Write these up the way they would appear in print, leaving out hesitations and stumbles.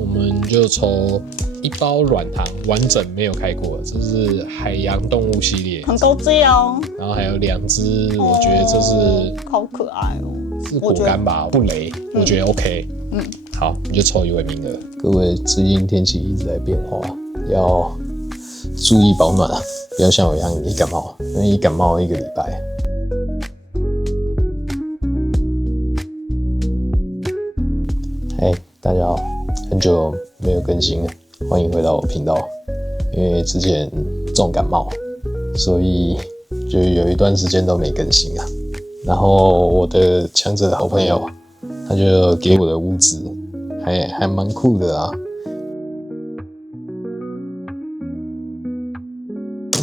我们就抽1包软糖，完整没有开过的，这是海洋动物系列，很高级哦。然后还有2只，我觉得这是好可爱哦，是果干吧，不雷，我觉得 OK。好，你就抽1位名额。各位，最近天气一直在变化，要注意保暖啊，不要像我一样一感冒，因为一感冒1个礼拜。嘿，大家好，很久没有更新了，欢迎回到我频道。因为之前重感冒，所以就有一段时间都没更新啊。然后我的强者好朋友，他就给我的物资，还蛮酷的啊。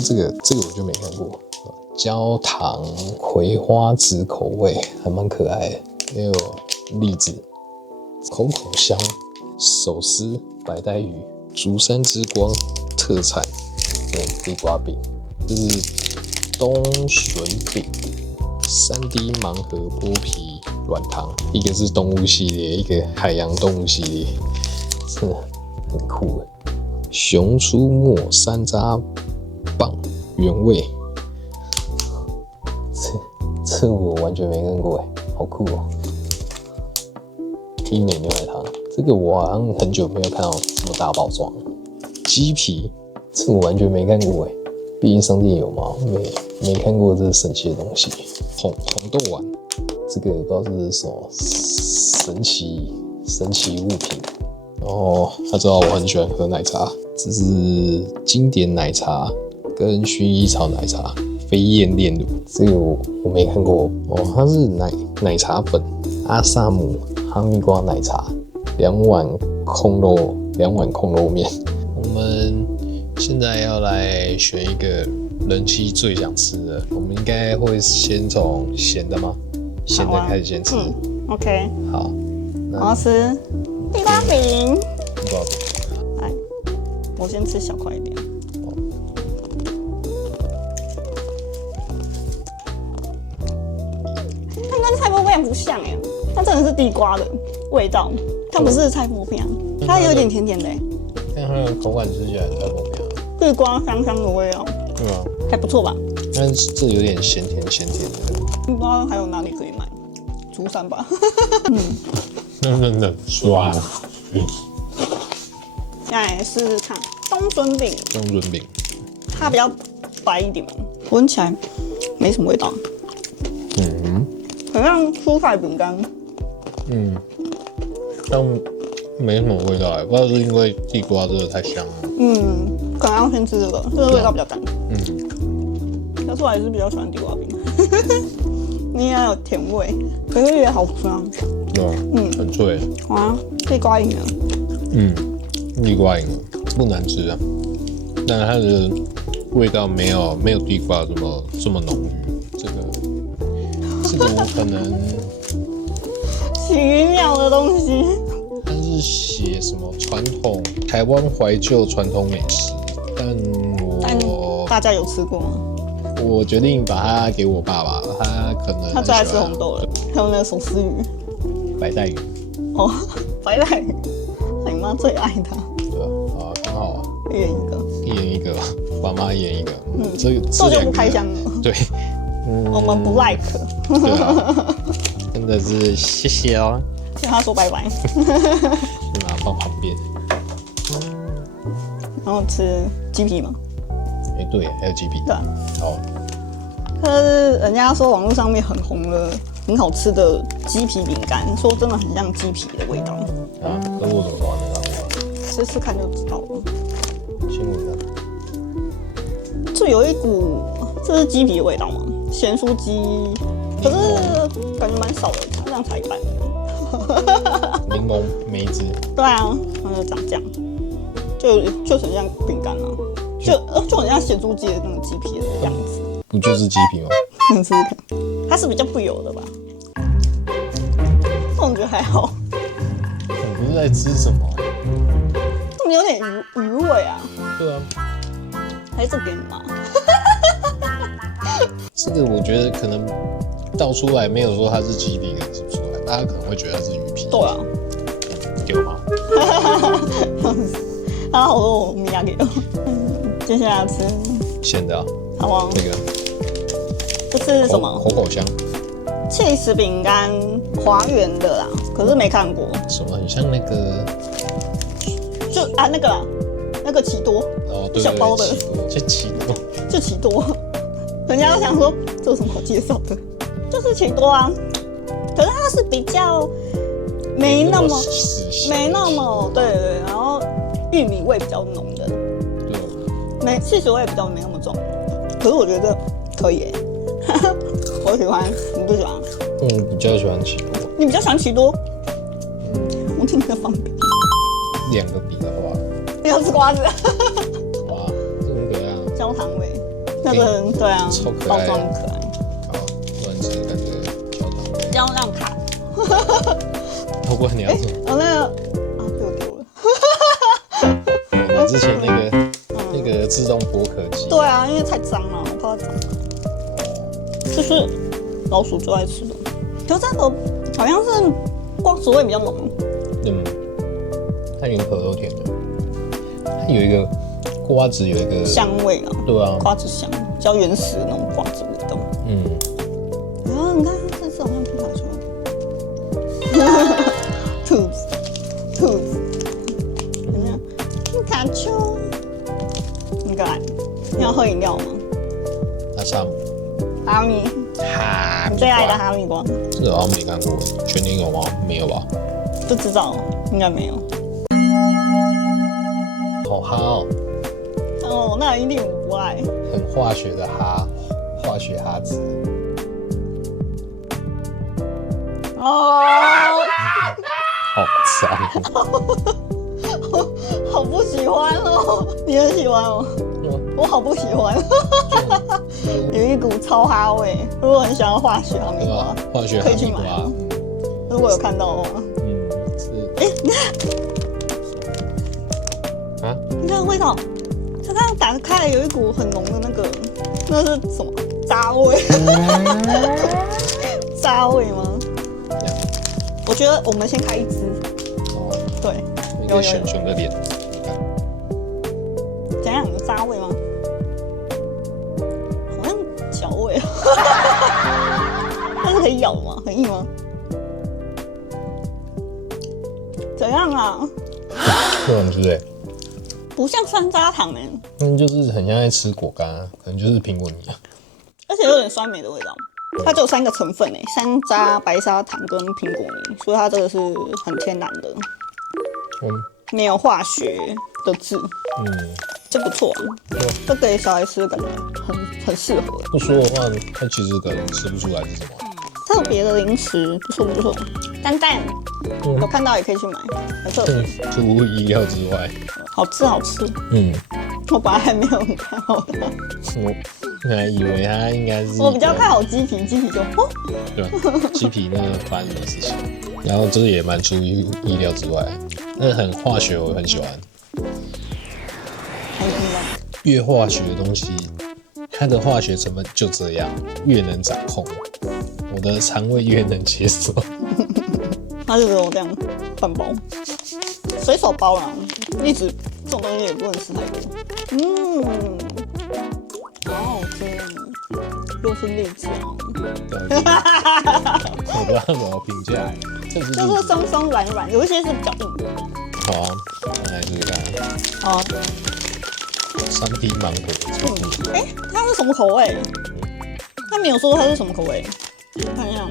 这个我就没看过，焦糖葵花籽口味，还蛮可爱的。也有栗子。口香手撕白带鱼竹山之光特产地瓜饼，这是冬笋饼3D 盲盒剥皮软糖，一个是动物系列，一个海洋动物系列，真的很酷耶。熊出没山楂棒原味，这我完全没看过耶，好酷哦。医美牛奶糖，这个我好像很久没有看到这么大包装。鸡皮，这我完全没看过哎，毕竟商店有嘛，没看过这神奇的东西。红豆丸，这个不知道是什么神奇物品。然后他知道我很喜欢喝奶茶，这是经典奶茶跟薰衣草奶茶飞燕炼乳，这个我没看过哦。它是奶茶粉，阿萨姆哈密瓜奶茶，2碗控肉面。我们现在要来选一个人妻最想吃的，我们应该会先从咸的吗？咸的开始先吃。OK。好，我要吃地瓜饼。地瓜饼。来，我先吃小块一点。它跟菜脯片不像哎，它真的是地瓜的味道，它不是菜脯片，它有点甜甜的。但它的口感吃起来菜脯片，地瓜香香的味道，对啊，还不错吧？但是这有点咸甜的。不知道还有哪里可以买，竹山吧。刷。现在来试试看冬笋饼。它比较白一点，闻起来没什么味道。很像蔬菜饼干。但没什么味道，不知道是因为地瓜真的太香了。可能要先吃这个味道比较淡。可是我还是比较喜欢地瓜饼，你也有甜味，可是也好吃啊。对啊，很脆。啊，地瓜赢了。地瓜赢了，不难吃啊，但它的味道没有地瓜这么浓郁。这个我可能奇妙的东西。它是写什么台湾怀旧传统美食，但大家有吃过吗？我决定把它给我爸爸，他可能他最爱吃红豆了，还有那个手撕鱼、白带鱼。哦，白带鱼，你妈最爱它。对啊，很好啊，一人一个吧，爸妈一人一个。这就不开箱了。对，我们不 like。对啊，真的是谢谢哦。跟他说拜拜。就把它放旁边。然后吃鸡皮嘛。对，还有鸡皮。对啊。好。可是人家说网络上面很红的、很好吃的鸡皮饼干，说真的很像鸡皮的味道。啊？那我怎么说那个味道？吃看就知道了。先闻看。就有一股，这是鸡皮的味道吗？咸酥鸡，可是感觉蛮少的，这样才一半。柠檬梅子。对啊，然后就长这样，就很像饼干啊，就很像咸酥鸡的那种鸡皮的样子。不就是鸡皮吗？试试看，它是比较不油的吧？我觉得还好。我不是在吃什么？怎么有点鱼味啊？对啊。还是给你妈？这个我觉得可能倒出来没有说它是鸡皮，可能吃不出来，大家可能会觉得它是鱼皮。对啊。丢吗？死，它好多米亚给哦。接下来吃咸的啊，好不好？那个这是什么？口口香， cheese 饼干，华园的啦，可是没看过。什么很像那个就啊那个啦，那个奇多，哦，对小包的就奇多，就奇多。人家都想说这有什么好介绍的？就是奇多啊，可是它是比较没那么没那么对，然后玉米味比较浓的，对，cheese味比较没那么重。可是我觉得可以耶，我喜欢，你不喜欢？比较喜欢奇多。你比较喜欢奇多？我听你的方便。2个比的话，你要吃瓜子？哇，这么可爱啊！焦糖味，那个对啊，包装可爱。好，乱吃感觉焦糖味。这样让卡。不过你要什么？那个啊，被我丢了。你之前那个自动剥壳机。对啊，因为太脏了，我怕它脏。就是老鼠最爱吃的。可是这个好像是瓜子味比较浓。它连壳都甜的。它有一个瓜子有一个香味啊。对啊，瓜子香，比较原始的那种瓜子味道。然后你看这次好像皮卡丘。兔子，怎么样？皮卡丘。你干？你要喝饮料吗？阿萨姆。哈密。你最爱的哈密瓜。这个好像没看过，全年有吗？没有吧？不知道，应该没有。好哈哦。哦，那一定我不爱。很化学的哈，化学哈子。哦。好脏。好不喜欢哦，你很喜欢哦。我好不喜欢，有一股超哈味。如果很喜欢化学哈密瓜，化学可以去买。如果有看到的话，是。你看，啊，你看味道，它刚刚打开有一股很浓的那是什么？渣味？渣味吗？我觉得我们先开一支。哦，对，一个熊熊的脸。怎样？有渣味吗？好像脚味。它是可以咬的吗？很硬吗？怎样啊？不能吃哎。不像山楂糖哎。就是很像在吃果干啊，可能就是苹果泥啊。而且有点酸梅的味道。它只有3个成分哎，山楂、白砂糖跟苹果泥，所以它这个是很天然的，没有化学的字。这不错啊，这给小孩吃感觉很适合。不说的话，他其实可能吃不出来是什么。特别的零食，不错。蛋蛋，有看到也可以去买，很特别。出乎意料之外，好吃。我本来还没有很看好它。我本来以为它应该是。我比较看好鸡皮就哦。对，鸡皮那个发生什么事情？然后这也蛮出乎意料之外，那很化学，我很喜欢。越化学的东西，它的化学成分就这样，越能掌控，我的肠胃越能接受。它就只有这样半包，随手包啦，一直这种东西也不能吃太多。好好吃，又是栗子哦。我不知道怎么评价，就是松松软软，有一些是比较硬的。好啊，我来试试看。好。3D 芒果。它是什么口味？它没有说它是什么口味。看一下，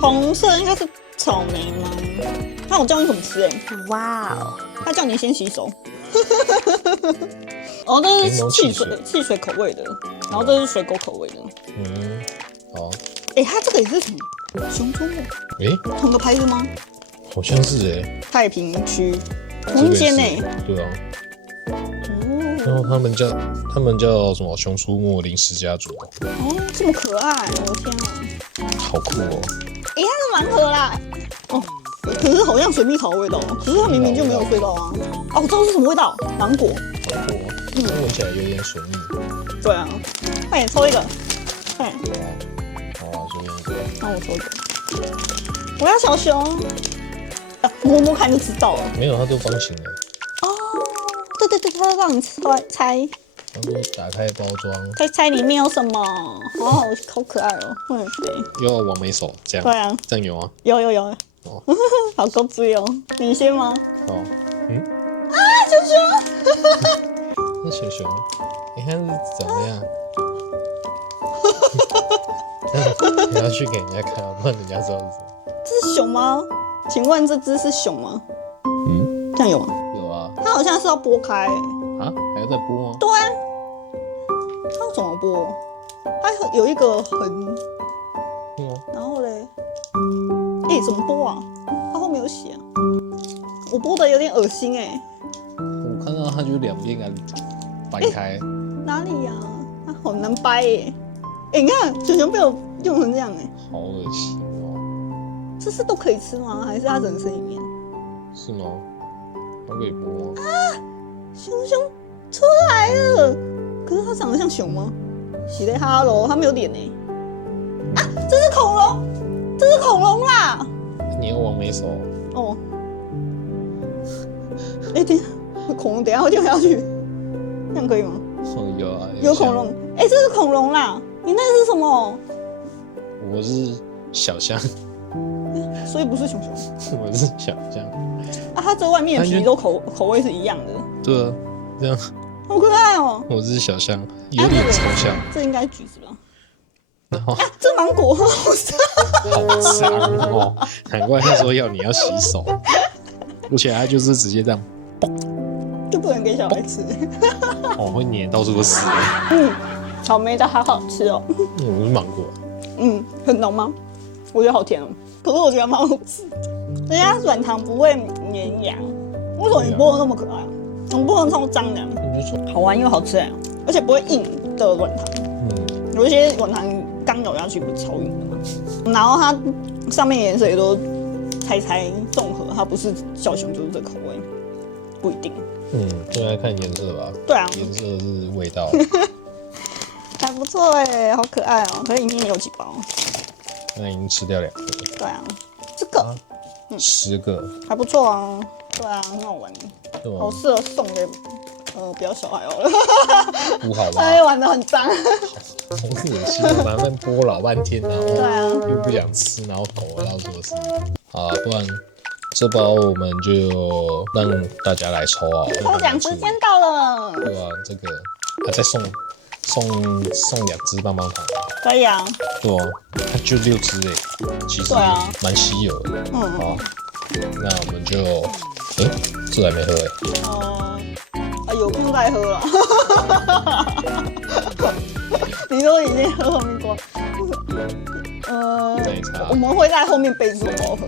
红色应该是草莓吗？那我教你怎么吃哇哦！他叫你先洗手。哦，这是汽水口味的，然后这是水果口味的。好。它这个也是什么？熊出没。同个牌子吗？好像是太平区，同间对啊。然后他们叫什么？熊出没零食家族。这么可爱，我的天啊！好酷哦！它是盲盒啦。可是好像水蜜桃的味道，可是它明明就没有味道啊！我知道是什么味道，芒果。闻起来有点水蜜。对啊，快点抽一个，快点。好，随便一个。那我抽一个。我要小熊。摸摸看就知道了。没有，它都方形的。让你猜。然后打开包装，猜里面有什么？好可爱哦，会很肥。又要往眉手这样。对啊，这样有吗？有。哦，好够追哦，你先吗？哦，熊熊。那熊熊，你看是怎么样？你要去给人家看，不然人家知道是什么。这是熊吗？请问这只是熊吗？这样有吗？有啊。它好像是要剥开啊？还要再剥吗？对啊，它要怎么剥？它有一个痕，然后嘞，怎么剥啊？它后面有写啊。我剥的有点恶心我看到它就两边给它掰开。哪里呀？它好难掰你看熊熊被我用成这样好恶心哦。这是都可以吃吗？还是它只能吃里面？是吗？它可以剥吗？熊熊出来了，可是它长得像熊吗？喜嘞哈喽，它没有脸这是恐龙，这是恐龙啦！你要往眉手。哦。等一下，恐龙等一下会掉下去，这样可以吗？有啊。有恐龙，这是恐龙啦！你那是什么？我是小象。所以不是熊熊。我是小象。它这外面的皮都口味是一样的。对啊，这样。好可爱哦！我是小象，有点抽象。这应该橘子吧？然后这芒果好脏。好脏哦，难怪他说你要洗手，而且它就是直接这样，就不能给小孩吃。会黏到处都是。草莓的好好吃哦。我是芒果。很浓吗？我觉得好甜哦，可是我觉得蛮好吃。人家软糖不会粘牙，为什么你剥的那么可爱？我剥的超脏的。好玩又好吃而且不会硬的软糖。有一些软糖刚咬下去不是超硬的吗？然后它上面颜色也都猜综合，它不是小熊就是这口味，不一定。就来看颜色吧。对啊，颜色是味道。还不错好可爱哦。可是里面有几包？那已经吃掉2个。对啊，这个10个，还不错啊。对啊，很好玩，好适合送给不要小孩了。不好吧？玩得很脏。好恶心，麻烦剥老半天，然后又不想吃，然后狗要做事。好，不然这包我们就让大家来抽啊。抽奖时间到了。对啊，这个再送2只棒棒糖。可以啊。对啊，它就6只其实蛮稀有的。好，那我们就这还没喝有空再喝了。你都已经喝后面过。我们会在后面备注包喝。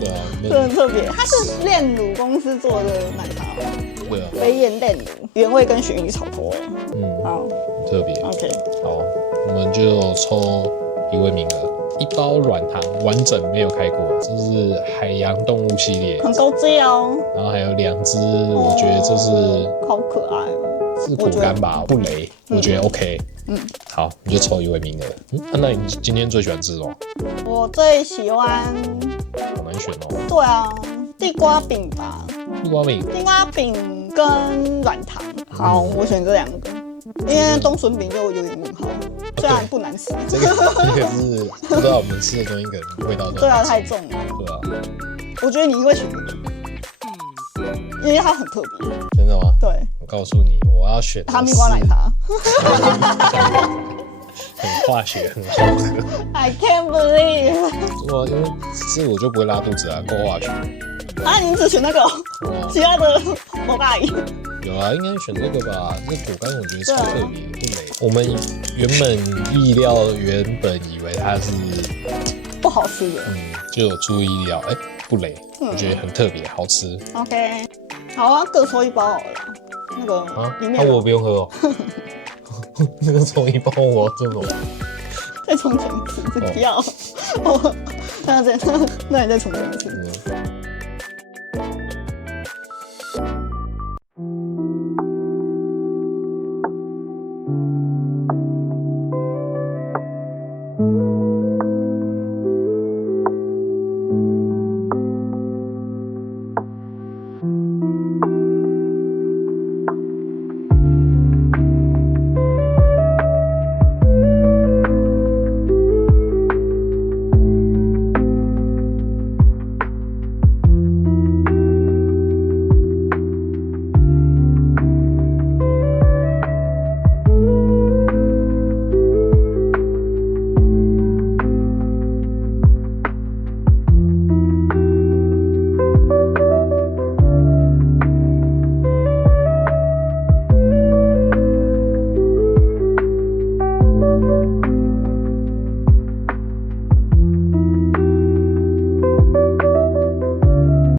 对啊，这很特别，它是炼乳公司做的奶茶。对啊，飞燕炼乳，原味跟薰衣草口味。好，特别。OK，好，我们就抽1位名额。1包软糖完整没有开过，这是海洋动物系列，很高级哦。然后还有2只，我觉得这是好可爱是果干吧，不雷，我觉得 OK。好，你就抽1位名额。那你今天最喜欢吃什么？我最喜欢，好难选哦。对啊，地瓜饼吧。地瓜饼。地瓜饼跟软糖。好，我选这2个，因为冬笋饼就有点问号，虽然不难吃。这个是不知道我们吃的东西可能味道都。对啊，太重了。对啊。我觉得你应该选这个，因为它很特别。真的吗？对。我告诉你，我要选哈密瓜奶茶。很化学，很好喝。I can't believe。因为这我就不会拉肚子啊，够化学。你只选那个，其他的我大意。有啊，应该选这个吧？这果干我觉得超特别，不雷。我们原本以为它是不好吃的，就有出意料，不雷，我觉得很特别，好吃。OK， 好啊，各抽1包好了。那个里面我不用喝哦。那个抽1包我这种。再重讲一次，不要。那你再重讲一次。